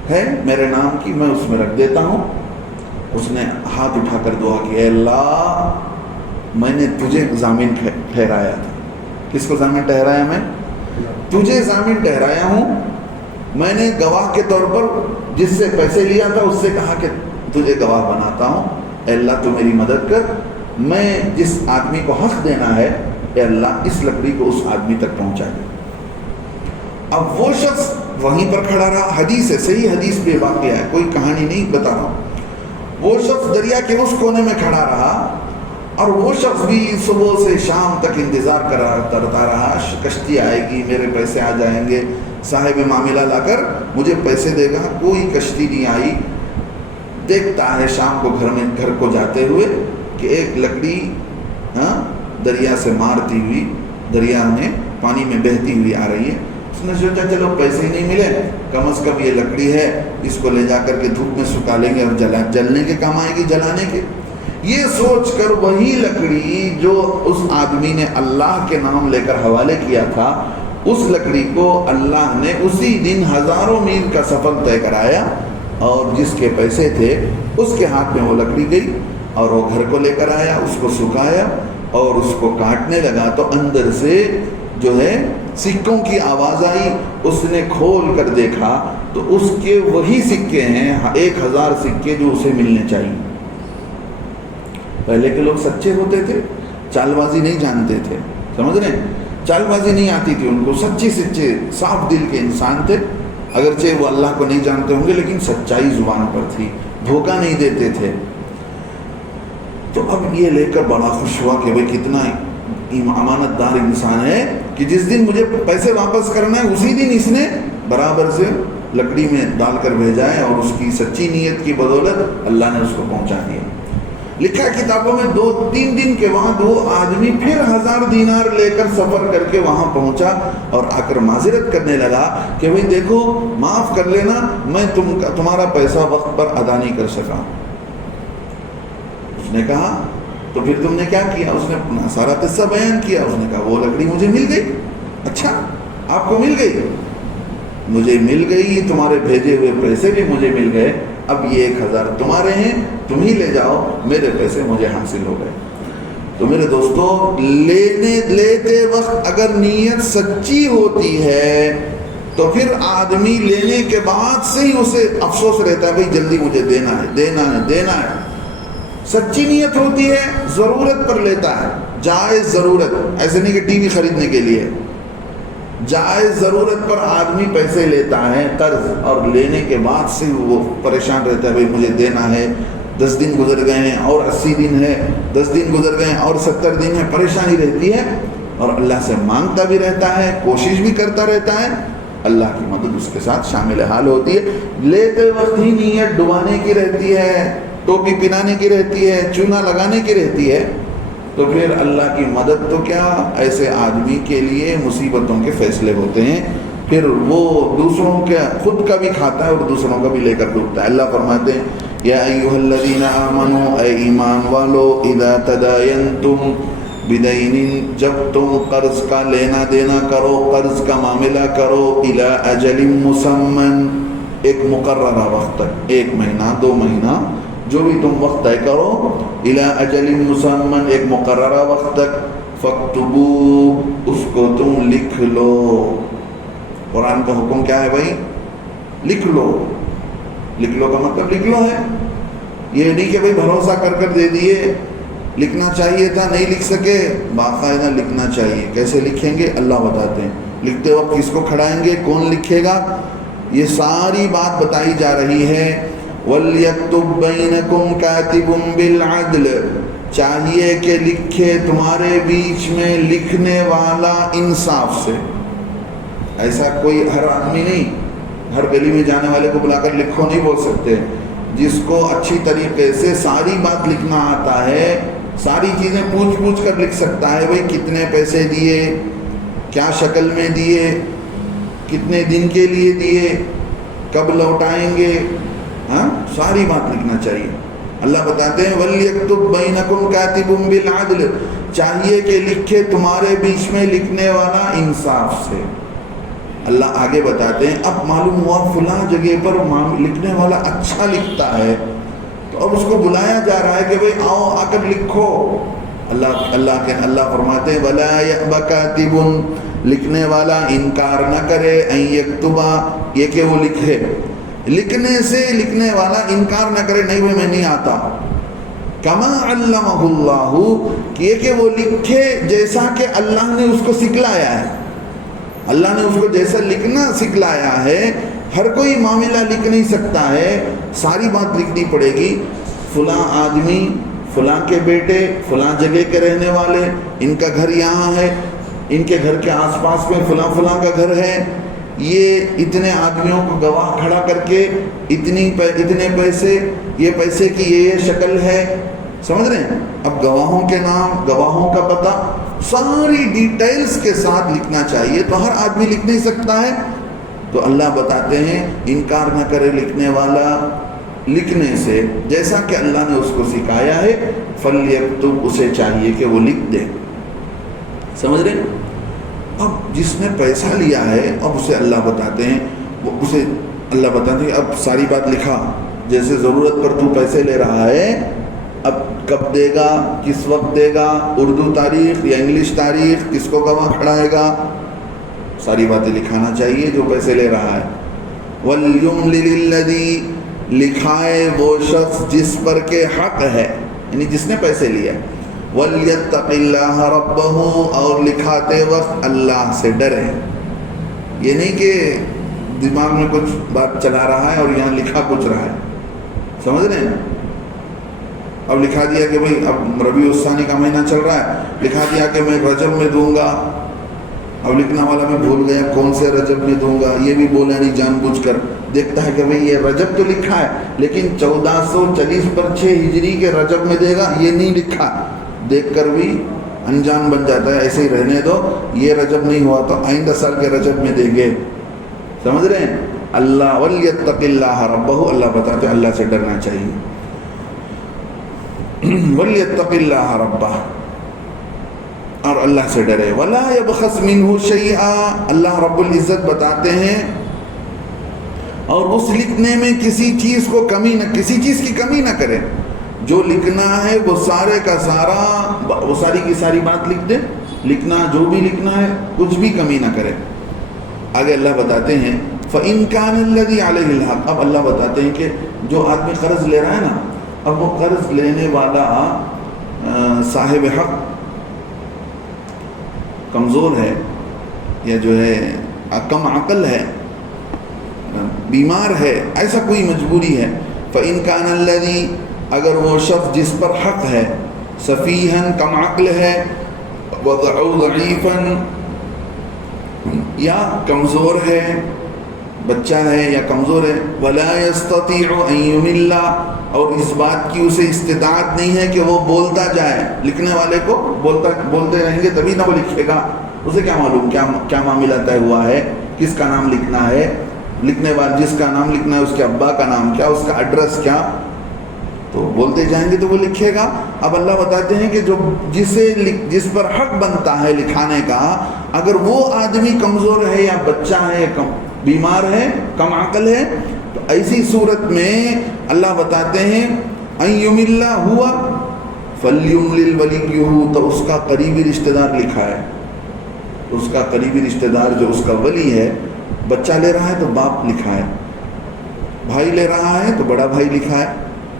ہے میرے نام کی میں اس میں رکھ دیتا ہوں. اس نے ہاتھ اٹھا کر دعا کی، اے اللہ میں نے تجھے ضامن ٹھہرایا تھا. کس کو ضامن ٹھہرایا؟ میں تجھے ضامن ٹھہرایا ہوں. میں نے گواہ کے طور پر جس سے پیسے لیا تھا اس سے کہا کہ تجھے گواہ بناتا ہوں. اے اللہ تو میری مدد کر. میں جس آدمی کو حق دینا ہے اے اللہ اس لکڑی کو اس آدمی تک پہنچا دے. اب وہ شخص وہیں پر کھڑا رہا. حدیث ہے، صحیح حدیث بے واقعہ ہے، کوئی کہانی نہیں بتا رہا ہوں. وہ شخص دریا کے اس کونے میں کھڑا رہا اور وہ شخص بھی صبح سے شام تک انتظار کرتا رہا، کشتی آئے گی، میرے پیسے آ جائیں گے، صاحب معاملہ لا کر مجھے پیسے دے گا، کوئی کشتی نہیں آئی۔ دیکھتا ہے شام کو گھر کو جاتے ہوئے کہ ایک لکڑی دریا سے مارتی ہوئی، دریا میں پانی میں بہتی ہوئی آ رہی ہے۔ اس نے سوچا چلو پیسے ہی نہیں ملے، کم از کم یہ لکڑی ہے، اس کو لے جا کر کے دھوپ میں سکھا لیں گے اور جلنے کے کام آئے گی، جلانے کے۔ یہ سوچ کر وہی لکڑی جو اس آدمی نے اللہ کے نام لے کر حوالے کیا تھا، اس لکڑی کو اللہ نے اسی دن ہزاروں میل کا سفر طے کرایا، اور جس کے پیسے تھے اس کے ہاتھ میں وہ لکڑی گئی، اور وہ گھر کو لے کر آیا، اس کو سکھایا اور اس کو کاٹنے لگا تو اندر سے جو ہے سکوں کی آواز آئی۔ اس نے کھول کر دیکھا تو اس کے وہی سکے ہیں، 1000 سکے جو اسے ملنے چاہیے۔ پہلے کے لوگ سچے ہوتے تھے، چال بازی نہیں جانتے تھے، سمجھ رہے ہیں؟ چال بازی نہیں آتی تھی ان کو، سچے سچے صاف دل کے انسان تھے، اگرچہ وہ اللہ کو نہیں جانتے ہوں گے لیکن سچائی زبان پر تھی، دھوکہ نہیں دیتے تھے۔ تو اب یہ لے کر بڑا خوش ہوا کہ بھئی کتنا امانت دار انسان ہے کہ جس دن مجھے پیسے واپس کرنا ہے اسی دن اس نے برابر سے لکڑی میں ڈال کر بھیجا ہے، اور اس کی سچی نیت کی بدولت اللہ نے اس کو پہنچا دیا۔ لکھا ہے کتابوں میں 2-3 دن کے بعد وہ آدمی پھر 1000 دینار لے کر سفر کر کے وہاں پہنچا اور آ کر معذرت کرنے لگا کہ بھئی دیکھو معاف کر لینا، میں تمہارا پیسہ وقت پر ادا نہیں کر سکا۔ اس نے کہا تو پھر تم نے کیا کیا؟ اس نے سارا قصہ بیان کیا۔ اس نے کہا وہ لکڑی مجھے مل گئی۔ اچھا آپ کو مل گئی؟ مجھے مل گئی، تمہارے بھیجے ہوئے پیسے بھی مجھے مل گئے، اب یہ 1000 تمہارے ہیں، تم ہی لے جاؤ، میرے پیسے مجھے حاصل ہو گئے۔ تو میرے دوستو، لیتے وقت اگر نیت سچی ہوتی ہے تو پھر آدمی لینے کے بعد سے ہی اسے افسوس رہتا ہے بھئی جلدی مجھے دینا ہے۔ سچی نیت ہوتی ہے، ضرورت پر لیتا ہے، جائز ضرورت، ایسے نہیں کہ ٹی وی خریدنے کے لیے، جائز ضرورت پر آدمی پیسے لیتا ہے قرض، اور لینے کے بعد سے وہ پریشان رہتا ہے بھئی مجھے دینا ہے، 10 دن گزر گئے ہیں اور 80 دن ہے، 10 دن گزر گئے ہیں اور 70 دن ہے، پریشانی رہتی ہے، اور اللہ سے مانگتا بھی رہتا ہے، کوشش بھی کرتا رہتا ہے، اللہ کی مدد اس کے ساتھ شامل حال ہوتی ہے۔ لیتے وقت ہی نیت ڈبانے کی رہتی ہے، ٹوپی پہنانے کی رہتی ہے، چونا لگانے کی رہتی ہے، تو پھر اللہ کی مدد تو کیا، ایسے آدمی کے لیے مصیبتوں کے فیصلے ہوتے ہیں، پھر وہ دوسروں کے خود کا بھی کھاتا ہے اور دوسروں کا بھی لے کر ڈوبتا ہے۔ اللہ فرماتے ہیں یا ایھا الذین آمنوا، اے ایمان والو، اذا تداینتم بدین، جب تم قرض کا لینا دینا کرو، قرض کا معاملہ کرو، الی اجل مسمى، ایک مقررہ وقت تک، 1 مہینہ 2 مہینہ جو بھی تم وقت طے کرو، الی اجل مسمى، ایک مقررہ وقت تک، فاکتبوہ، اس کو تم لکھ لو۔ قرآن کا حکم کیا ہے بھائی؟ لکھ لو۔ لکھ لو کا مطلب لکھ لو ہے، یہ نہیں کہ بھائی بھروسہ کر دے دیے، لکھنا چاہیے تھا نہیں لکھ سکے، باقاعدہ لکھنا چاہیے۔ کیسے لکھیں گے اللہ بتاتے ہیں، لکھتے وقت کس کو کھڑائیں گے، کون لکھے گا، یہ ساری بات بتائی جا رہی ہے۔ وَلْيَكْتُبْ بَيْنَكُمْ كَاتِبٌ بِالْعَدْلِ، چاہیے کہ لکھے تمہارے بیچ میں لکھنے والا انصاف سے۔ ایسا کوئی ہر آدمی نہیں، ہر گلی میں جانے والے کو بلا کر لکھو نہیں بول سکتے۔ جس کو اچھی طریقے سے ساری بات لکھنا آتا ہے، ساری چیزیں پوچھ کر لکھ سکتا ہے، بھئی کتنے پیسے دیے، کیا شکل میں دیے، کتنے دن کے لیے دیے، کب لوٹائیں گے، ہاں ساری بات لکھنا چاہیے۔ اللہ بتاتے ہیں وَلْيَكْتُبْ بَيْنَكُمْ كَاتِبٌ بِالْعَدْلِ، چاہیے کہ لکھے تمہارے بیچ میں لکھنے والا انصاف سے۔ اللہ آگے بتاتے ہیں اب معلوم ہوا فلاں جگہ پر لکھنے والا اچھا لکھتا ہے، تو اب اس کو بلایا جا رہا ہے کہ بھئی آؤ آ کر لکھو۔ اللہ فرماتے ہیں وَلَا يَأْبَ كَاتِبٌ، لکھنے والا انکار نہ کرے، ان یکتبا، یہ کہ وہ لکھے، لکھنے سے لکھنے والا انکار نہ کرے، نہیں بھائی میں نہیں آتا، کما علمہ اللہ، یہ کہ وہ لکھے جیسا کہ اللہ نے اس کو سکھلایا ہے۔ اللہ نے اس کو جیسا لکھنا سکھلایا ہے، ہر کوئی معاملہ لکھ نہیں سکتا ہے، ساری بات لکھنی پڑے گی۔ فلاں آدمی فلاں کے بیٹے فلاں جگہ کے رہنے والے، ان کا گھر یہاں ہے، ان کے گھر کے آس پاس میں فلاں فلاں کا گھر ہے، یہ اتنے آدمیوں کو گواہ کھڑا کر کے اتنے پیسے، یہ پیسے کی یہ شکل ہے، سمجھ رہے ہیں؟ اب گواہوں کے نام، گواہوں کا پتہ، ساری ڈیٹیلز کے ساتھ لکھنا چاہیے۔ تو ہر آدمی لکھ نہیں سکتا ہے، تو اللہ بتاتے ہیں انکار نہ کرے لکھنے والا لکھنے سے، جیسا کہ اللہ نے اس کو سکھایا ہے، فَلْيَكْتُبْ، اسے چاہیے کہ وہ لکھ دے، سمجھ رہے ہیں؟ اب جس نے پیسہ لیا ہے، اب اسے اللہ بتاتے ہیں، اسے اللہ بتاتے ہیں اب ساری بات لکھا، جیسے ضرورت پر تو پیسے لے رہا ہے، اب کب دے گا، کس وقت دے گا، اردو تاریخ یا انگلش تاریخ، کس کو گواہ کھڑائے گا، ساری باتیں لکھانا چاہیے جو پیسے لے رہا ہے۔ وَلْيُمْلِلِ الَّذِي، لکھائے وہ شخص جس پر کے حق ہے، یعنی جس نے پیسے لیا۔ وَلْيَتَّقِ اللَّهَ رَبَّهُ، اور لکھاتے وقت اللہ سے ڈرے۔ یہ نہیں کہ دماغ میں کچھ بات چلا رہا ہے اور یہاں لکھا کچھ رہا ہے، سمجھ رہے ہیں؟ اب لکھا دیا کہ بھئی اب ربیع الثانی کا مہینہ چل رہا ہے، لکھا دیا کہ میں رجب میں دوں گا، اب لکھنا والا میں بھول گیا کون سے رجب میں دوں گا، یہ بھی بولا نہیں جان بوجھ کر، دیکھتا ہے کہ بھئی یہ رجب تو لکھا ہے لیکن 1440/6 ہجری کے رجب میں دے گا، یہ نہیں لکھا، دیکھ کر بھی انجان بن جاتا ہے، ایسے ہی رہنے دو، یہ رجب نہیں ہوا تو آئندہ سال کے رجب میں دیں گے، سمجھ رہے ہیں؟ اللہ وَلْيَتَّقِ اللَّهَ رَبَّهُ، اللہ بتاتے ہیں اللہ سے ڈرنا چاہیے۔ وَلْيَتَّقِ اللَّهَ رَبَّهُ، اور اللہ سے ڈرے۔ وَلَا يَبْخَسْ مِنْهُ شَيْئًا، اللہ رب العزت بتاتے ہیں اور اس لکھنے میں کسی چیز کو کمی نہ، کسی چیز کی کمی نہ کرے، جو لکھنا ہے وہ سارے کا سارا، وہ ساری کی ساری بات لکھ دے، لکھنا جو بھی لکھنا ہے کچھ بھی کمی نہ کرے۔ آگے اللہ بتاتے ہیں فَإِنْ كَانَ الَّذِي عَلَيْهِ الْحَقُّ، اب اللہ بتاتے ہیں کہ جو آدمی قرض لے رہا ہے نا، اب وہ قرض لینے والا صاحب حق کمزور ہے یا جو ہے کم عقل ہے، بیمار ہے، ایسا کوئی مجبوری ہے، فَإِنْ كَانَ الَّذِي، اگر وہ شخص جس پر حق ہے، سفیہن، کم عقل ہے، ضعیفاً، یا کمزور ہے، بچہ ہے یا کمزور ہے، وَلَا يَسْتَطِيعُ أَن يُمِلَّ، اور اس بات کی اسے استطاعت نہیں ہے کہ وہ بولتا جائے، لکھنے والے کو بولتے رہیں گے تبھی نہ وہ لکھے گا، اسے کیا معلوم کیا معاملہ طے ہوا ہے، کس کا نام لکھنا ہے، لکھنے والے جس کا نام لکھنا ہے اس کے ابا کا نام کیا، اس کا ایڈریس کیا، تو بولتے جائیں گے تو وہ لکھے گا۔ اب اللہ بتاتے ہیں کہ جو جس پر حق بنتا ہے لکھانے کا، اگر وہ آدمی کمزور ہے یا بچہ ہے، بیمار ہے، کم عقل ہے، تو ایسی صورت میں اللہ بتاتے ہیں ان یمل ہوا فلیملل ولیہ، تو اس کا قریبی رشتہ دار لکھا ہے، اس کا قریبی رشتہ دار جو اس کا ولی ہے، بچہ لے رہا ہے تو باپ لکھا ہے، بھائی لے رہا ہے تو بڑا بھائی لکھا ہے،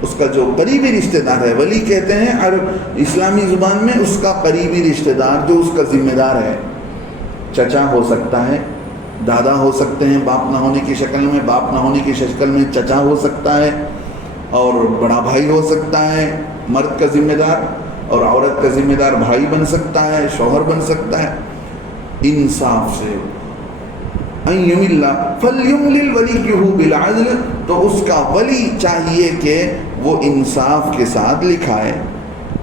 اس کا جو قریبی رشتہ دار ہے، ولی کہتے ہیں عرب اسلامی زبان میں اس کا قریبی رشتہ دار جو اس کا ذمہ دار ہے، چچا ہو سکتا ہے، دادا ہو سکتے ہیں باپ نہ ہونے کی شکل میں، باپ نہ ہونے کی شکل میں چچا ہو سکتا ہے، اور بڑا بھائی ہو سکتا ہے مرد کا ذمہ دار، اور عورت کا ذمہ دار بھائی بن سکتا ہے، شوہر بن سکتا ہے، انصاف سے ان یمل فلیملل ولیہ بالعدل، تو اس کا ولی چاہیے کہ وہ انصاف کے ساتھ لکھائے۔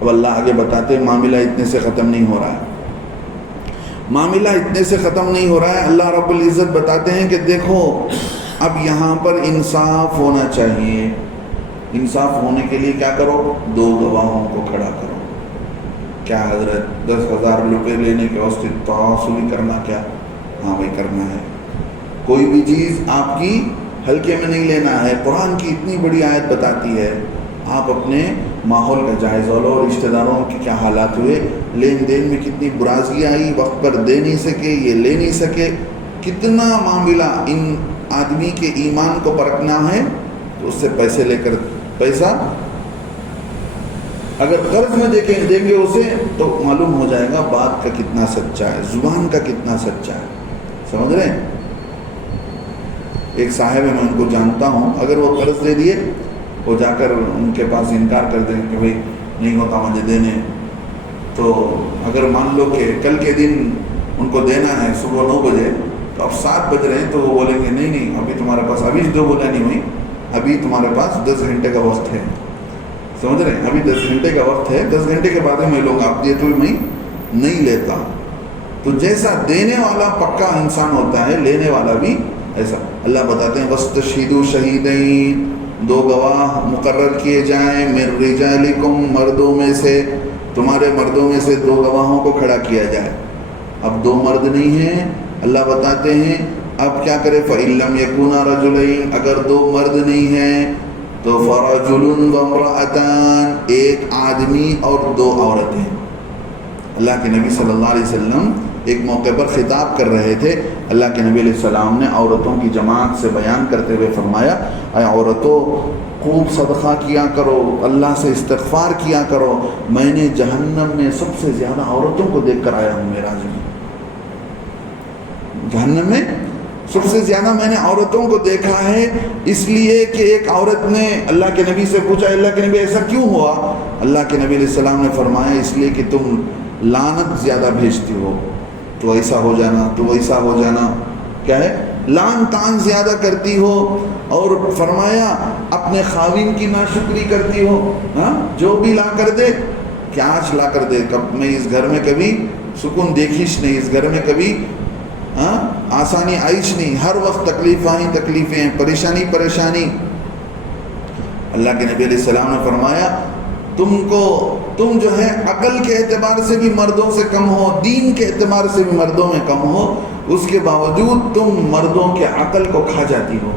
اب اللہ آگے بتاتے ہیں معاملہ اتنے سے ختم نہیں ہو رہا ہے، معاملہ اتنے سے ختم نہیں ہو رہا ہے، اللہ رب العزت بتاتے ہیں کہ دیکھو اب یہاں پر انصاف ہونا چاہیے، انصاف ہونے کے لیے کیا کرو، 2 گواہوں کو کھڑا کرو۔ کیا حضرت 10,000 روپے لینے کے واسطے تعصبی کرنا، کیا؟ ہاں بھائی کرنا ہے، کوئی بھی چیز آپ کی ہلکے میں نہیں لینا ہے، قرآن کی اتنی بڑی آیت بتاتی ہے، آپ اپنے ماحول کا جائزہ لو، رشتہ داروں کے کیا حالات ہوئے، لین دین میں کتنی برازگی آئی، وقت پر دے نہیں سکے، یہ لے نہیں سکے، کتنا معاملہ، ان آدمی کے ایمان کو پرکھنا ہے تو اس سے پیسے لے کر، پیسہ اگر قرض میں دیں گے اسے تو معلوم ہو جائے گا بات کا کتنا سچا ہے، زبان کا کتنا سچا ہے، سمجھ رہے ہیں؟ ایک صاحب ہے، میں ان کو جانتا ہوں، اگر وہ قرض دے دیے وہ جا کر ان کے پاس انکار کر دیں کہ بھئی نہیں ہوتا مجھے دینے، تو اگر مان لو کہ کل کے دن ان کو دینا ہے صبح 9 بجے، تو اب 7 بج رہے ہیں، تو وہ بولیں گے نہیں نہیں ابھی تمہارے پاس ابھی 2 بولا نہیں ہوئی، ابھی تمہارے پاس 10 گھنٹے کا وقت ہے، سمجھ رہے ہیں، ابھی 10 گھنٹے کا وقت ہے، 10 گھنٹے کے بعد میں لوں گا، آپ دیے تو میں نہیں لیتا۔ تو جیسا دینے والا پکا انسان ہوتا ہے، لینے والا بھی ایسا۔ اللہ بتاتے ہیں وَاسْتَشْهِدُوا شَهِیدَیْن، 2 گواہ مقرر کیے جائیں، مِن رِجَالِکُم، مردوں میں سے، تمہارے مردوں میں سے 2 گواہوں کو کھڑا کیا جائے۔ اب 2 مرد نہیں ہیں، اللہ بتاتے ہیں اب کیا کرے، فَإِن لَّمْ يَكُونَا رَجُلَيْنِ، اگر 2 مرد نہیں ہیں تو فَرَجُلٌ وَامْرَأَتَانِ، 1 آدمی اور 2 عورتیں۔ اللہ کے نبی صلی اللہ علیہ وسلم ایک موقع پر خطاب کر رہے تھے، اللہ کے نبی علیہ السلام نے عورتوں کی جماعت سے بیان کرتے ہوئے فرمایا، اے عورتوں خوب صدقہ کیا کرو، اللہ سے استغفار کیا کرو، میں نے جہنم میں سب سے زیادہ عورتوں کو دیکھ کر آیا ہوں معراج میں، جہنم میں سب سے زیادہ میں نے عورتوں کو دیکھا ہے، اس لیے کہ ایک عورت نے اللہ کے نبی سے پوچھا، اللہ کے نبی ایسا کیوں ہوا؟ اللہ کے نبی علیہ السلام نے فرمایا اس لیے کہ تم لعنت زیادہ بھیجتی ہو، تو ایسا ہو جانا، تو ویسا ہو جانا، کیا ہے، لعن طعن زیادہ کرتی ہو، اور فرمایا اپنے خاوند کی ناشکری کرتی ہو، ہاں جو بھی لا کر دے، کیا آج لا کر دے، کب میں اس گھر میں کبھی سکون دیکھیش نہیں، اس گھر میں کبھی آسانی آئیش نہیں، ہر وقت تکلیفیں، پریشانی۔ اللہ کے نبی علیہ السلام نے فرمایا تم جو ہے عقل کے اعتبار سے بھی مردوں سے کم ہو، دین کے اعتبار سے بھی مردوں میں کم ہو، اس کے باوجود تم مردوں کے عقل کو کھا جاتی ہو۔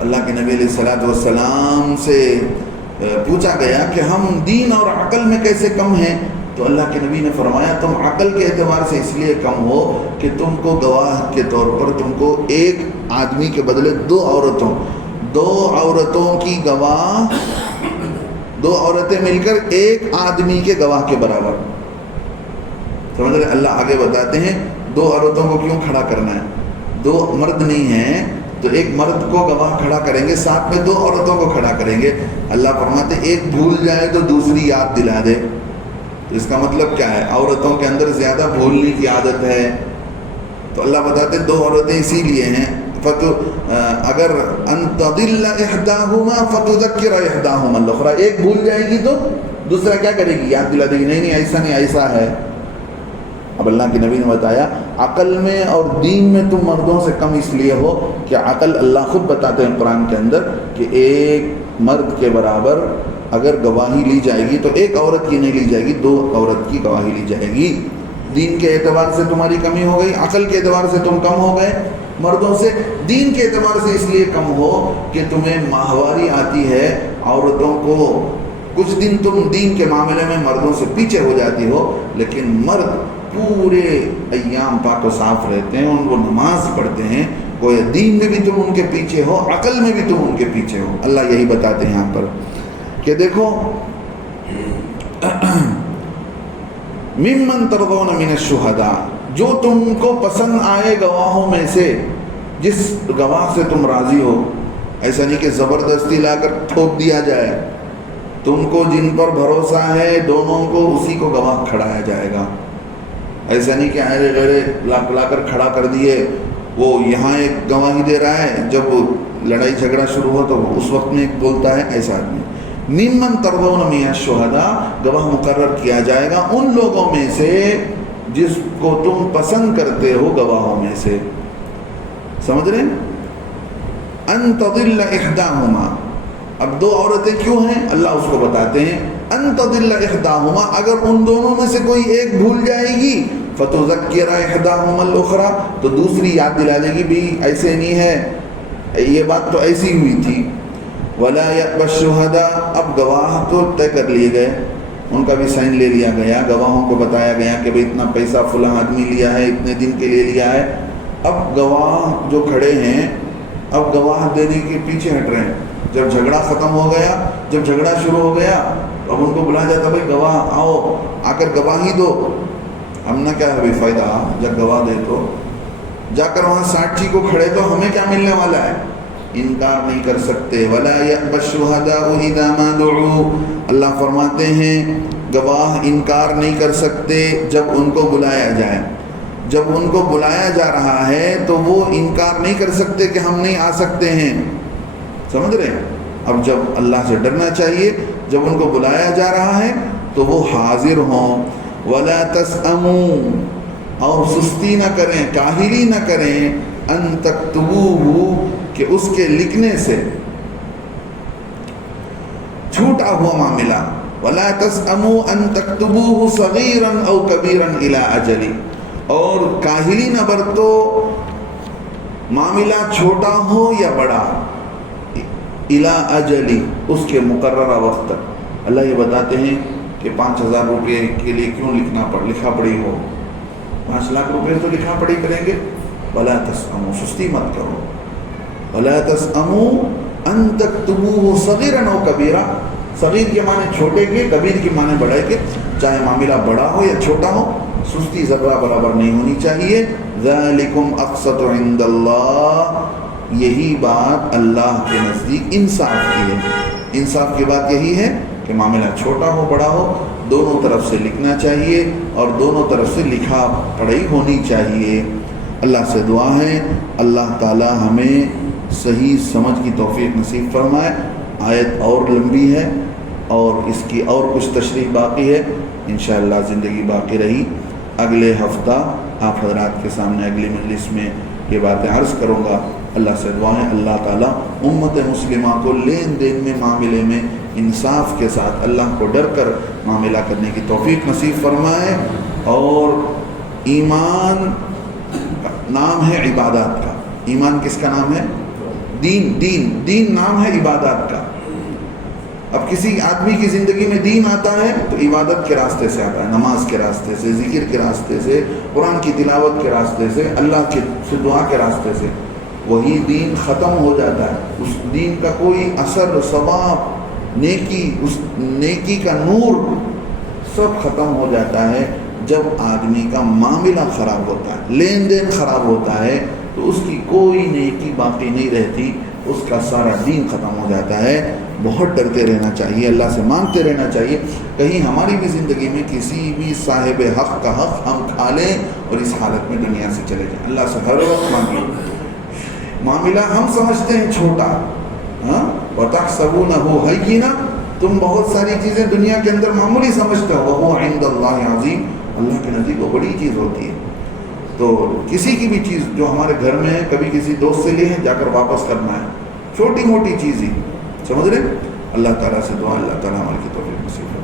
اللہ کے نبی علیہ السلام سے پوچھا گیا کہ ہم دین اور عقل میں کیسے کم ہیں؟ تو اللہ کے نبی نے فرمایا تم عقل کے اعتبار سے اس لیے کم ہو کہ تم کو گواہ کے طور پر تم کو 1 آدمی کے بدلے 2 عورتوں کی گواہ، 2 عورتیں مل کر 1 آدمی کے گواہ کے برابر، سمجھ رہے؟ اللہ آگے بتاتے ہیں 2 عورتوں کو کیوں کھڑا کرنا ہے، 2 مرد نہیں ہیں تو 1 مرد کو گواہ کھڑا کریں گے، ساتھ میں 2 عورتوں کو کھڑا کریں گے۔ اللہ فرماتے 1 بھول جائے تو دوسری یاد دلا دے، تو اس کا مطلب کیا ہے، عورتوں کے اندر زیادہ بھولنے کی عادت ہے، تو اللہ بتاتے 2 عورتیں اسی لیے ہیں، اگر ان تضل احداهما فتذکر احداهما الاخرى، 1 بھول جائے گی تو دوسرا کیا کرے گی، یاد دلا دے گی، نہیں ایسا نہیں، ایسا ہے۔ اب اللہ کے نبی نے بتایا عقل میں اور دین میں تم مردوں سے کم اس لیے ہو کہ عقل اللہ خود بتاتے ہیں قرآن کے اندر کہ 1 مرد کے برابر اگر گواہی لی جائے گی تو 1 عورت کی نہیں لی جائے گی، 2 عورت کی گواہی لی جائے گی۔ دین کے اعتبار سے تمہاری کمی ہو گئی، عقل کے اعتبار سے تم کم ہو گئے مردوں سے، دین کے اعتبار سے اس لیے کم ہو کہ تمہیں ماہواری آتی ہے، عورتوں کو کچھ دن تم دین کے معاملے میں مردوں سے پیچھے ہو جاتی ہو، لیکن مرد پورے ایام پاک و صاف رہتے ہیں، ان کو نماز پڑھتے ہیں، کوئی دین میں بھی تم ان کے پیچھے ہو، عقل میں بھی تم ان کے پیچھے ہو۔ اللہ یہی بتاتے ہیں یہاں پر کہ دیکھو ممن ترضون من الشہداء، جو تم کو پسند آئے گواہوں میں سے، جس گواہ سے تم راضی ہو، ایسا نہیں کہ زبردستی لا کر ٹھوک دیا جائے، تم کو جن پر بھروسہ ہے دونوں کو اسی کو گواہ کھڑایا جائے گا، ایسا نہیں کہ ایرے غیرے لا کر کھڑا کر دیے، وہ یہاں ایک گواہی دے رہا ہے، جب لڑائی جھگڑا شروع ہو تو اس وقت میں ایک بولتا ہے، ایسا آدمی۔ ممن ترضون من الشہداء، گواہ مقرر کیا جائے گا ان لوگوں میں سے جس کو تم پسند کرتے ہو گواہوں میں سے، سمجھ رہے ہیں؟ ان تضل احداهما، اب 2 عورتیں کیوں ہیں اللہ اس کو بتاتے ہیں، ان تضل احداهما، اگر ان دونوں میں سے کوئی ایک بھول جائے گی، فتذکر احداهما الاخرى، تو دوسری یاد دلا دے گی، بھی ایسے نہیں ہے، یہ بات تو ایسی ہوئی تھی۔ ولا يأبى الشهداء، اب گواہ تو طے کر لیے گئے، ان کا بھی سائن لے لیا گیا، گواہوں کو بتایا گیا کہ بھئی اتنا پیسہ فلاں آدمی لیا ہے، اتنے دن کے لیے لیا ہے، اب گواہ جو کھڑے ہیں اب گواہ دینے کے پیچھے ہٹ رہے ہیں۔ جب جھگڑا ختم ہو گیا، جب جھگڑا شروع ہو گیا، اب ان کو بلایا جاتا بھائی گواہ آؤ، آ کر گواہی دو۔ ہم نے کیا ہے فائدہ، جب گواہ دے تو جا کر وہاں ساٹھی کو کھڑے تو ہمیں کیا ملنے والا ہے، انکار نہیں کر سکتے. ولا يأبى الشهداء اذا ما دعوا، اللہ فرماتے ہیں گواہ انکار نہیں کر سکتے جب ان کو بلایا جائے. جب ان کو بلایا جا رہا ہے تو وہ انکار نہیں کر سکتے کہ ہم نہیں آ سکتے ہیں. سمجھ رہے ہیں؟ اب جب اللہ سے ڈرنا چاہیے، جب ان کو بلایا جا رہا ہے تو وہ حاضر ہوں. ولا تسأموا، اور سستی نہ کریں، کاہلی نہ کریں، ان تکتبوہ، کہ اس کے لکھنے سے چھوٹا ہوا معاملہ. ولا تسأموا ان تکتبوہ صغیرا او کبیرا الی اجل، اور کاہلی نہ برتو، معاملہ چھوٹا ہو یا بڑا، الی اجلی، اس کے مقررہ وقت تک. اللہ یہ بتاتے ہیں کہ 5,000 روپے کے لیے کیوں لکھا پڑی ہو، 5 لاکھ روپے تو لکھا پڑی کریں گے. ولا تسأموا، سستی مت کرو. ولا تسأموا ان تکتبوہ صغیرا او کبیرا، صغیر کے معنی چھوٹے کے، کبیر کے معنی بڑے کے. چاہے معاملہ بڑا ہو یا چھوٹا ہو، سستی ذرہ برابر نہیں ہونی چاہیے. ذالکم اقسط عند اللہ، یہی بات اللہ کے نزدیک انصاف کی ہے. انصاف کی بات یہی ہے کہ معاملہ چھوٹا ہو بڑا ہو، دونوں طرف سے لکھنا چاہیے اور دونوں طرف سے لکھا پڑھائی ہونی چاہیے. اللہ سے دعا ہے اللہ تعالی ہمیں صحیح سمجھ کی توفیق نصیب فرمائے. آیت اور لمبی ہے اور اس کی اور کچھ تشریح باقی ہے، انشاءاللہ زندگی باقی رہی. اگلے ہفتہ آپ حضرات کے سامنے اگلی مجلس میں یہ باتیں عرض کروں گا. اللہ سے دعا ہے اللہ تعالیٰ امت مسلمہ کو لین دین میں، معاملے میں انصاف کے ساتھ اللہ کو ڈر کر معاملہ کرنے کی توفیق نصیب فرمائے. اور ایمان نام ہے عبادات کا. ایمان کس کا نام ہے؟ دین نام ہے عبادات کا. اب کسی آدمی کی زندگی میں دین آتا ہے تو عبادت کے راستے سے آتا ہے، نماز کے راستے سے، ذکر کے راستے سے، قرآن کی تلاوت کے راستے سے، اللہ کے سے دعا کے راستے سے. وہی دین ختم ہو جاتا ہے، اس دین کا کوئی اثر، ثواب، نیکی، اس نیکی کا نور سب ختم ہو جاتا ہے جب آدمی کا معاملہ خراب ہوتا ہے، لین دین خراب ہوتا ہے تو اس کی کوئی نیکی باقی نہیں رہتی، اس کا سارا دین ختم ہو جاتا ہے. بہت ڈرتے رہنا چاہیے، اللہ سے مانگتے رہنا چاہیے کہیں ہماری بھی زندگی میں کسی بھی صاحب حق کا حق ہم کھا لیں اور اس حالت میں دنیا سے چلے جائیں. اللہ سے ہر وقت مانگیں. معاملہ ہم سمجھتے ہیں چھوٹا، وَتَحْسَبُونَهُ هَيِّنًا، تم بہت ساری چیزیں دنیا کے اندر معمولی سمجھتے ہو، وَهُوَ عِندَ اللَّهِ عَظِيمٌ، اللہ کے نزدیک وہ بڑی چیز ہوتی ہے. تو کسی کی بھی چیز جو ہمارے گھر میں ہے، کبھی کسی دوست سے لی ہے، جا کر واپس کرنا ہے، چھوٹی موٹی چیز ہی، سمجھ رہے. اللہ تعالیٰ سے دعا اللہ تعالیٰ ہماری کی توفیق نصیب